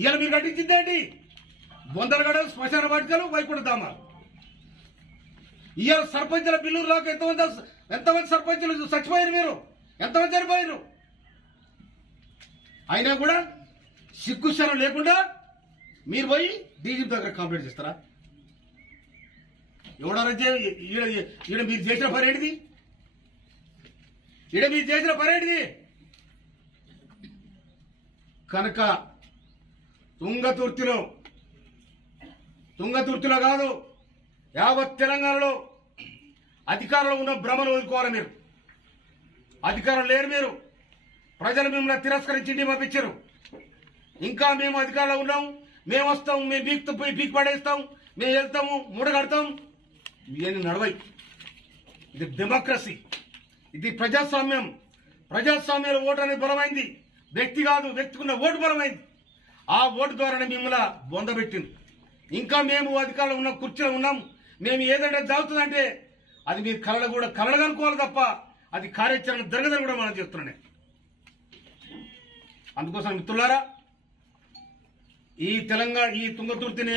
ఇవాళ మీరు కట్టించిందేంటి బొందలగడ శ్మశాన వాటికలు వైకుంఠ ధామాలు. ఇవాళ సర్పంచుల బిల్లులు రాక ఎంతమంది ఎంతమంది సర్పంచులు చచ్చిపోయారు మీరు? ఎంతమంది చనిపోయారు అయినా కూడా సిగ్గుశనం లేకుండా మీరు పోయి డీజీపీ దగ్గర కంప్లైంట్ చేస్తారా? ఎవడారా ఈడ మీరు చేసిన పని ఏంటిది? ఈడ మీరు చేసిన పని ఏంటిది? కనుక తుంగతుర్తిలో తుంగతుర్తిలో కాదు యావత్ తెలంగాణలో అధికారంలో ఉన్న భ్రమను వదులుకోవాలి మీరు. అధికారం లేరు మీరు. ప్రజలు మిమ్మల్ని తిరస్కరించి ఇంటికి పంపించారు. ఇంకా మేము అధికారంలో ఉన్నాం. మేము వస్తాం మేము పీక్తూ పోయి పీక్ పడేస్తాం మేము వెళ్తాము మూడగడతాం. ఇవన్నీ నడవై ఇది డెమోక్రసీ. ఇది ప్రజాస్వామ్యం. ప్రజాస్వామ్యంలో ఓటు అనేది బలమైంది. వ్యక్తి కాదు వ్యక్తికున్న ఓటు బలమైంది. ఆ ఓటు ద్వారానే మిమ్మల్ని బొందబెట్టింది ఇంకా మేము అధికారంలో ఉన్న కుర్చీలో ఉన్నాం మేము ఏదంటే జరుగుతుందంటే అది మీరు కళలు కూడా కళలు అనుకోవాలి తప్ప అది కార్యాచరణ జరగదని కూడా మనం చెప్తున్నాను. అందుకోసం మిత్రులారా ఈ తెలంగాణ ఈ తుంగతుర్తిని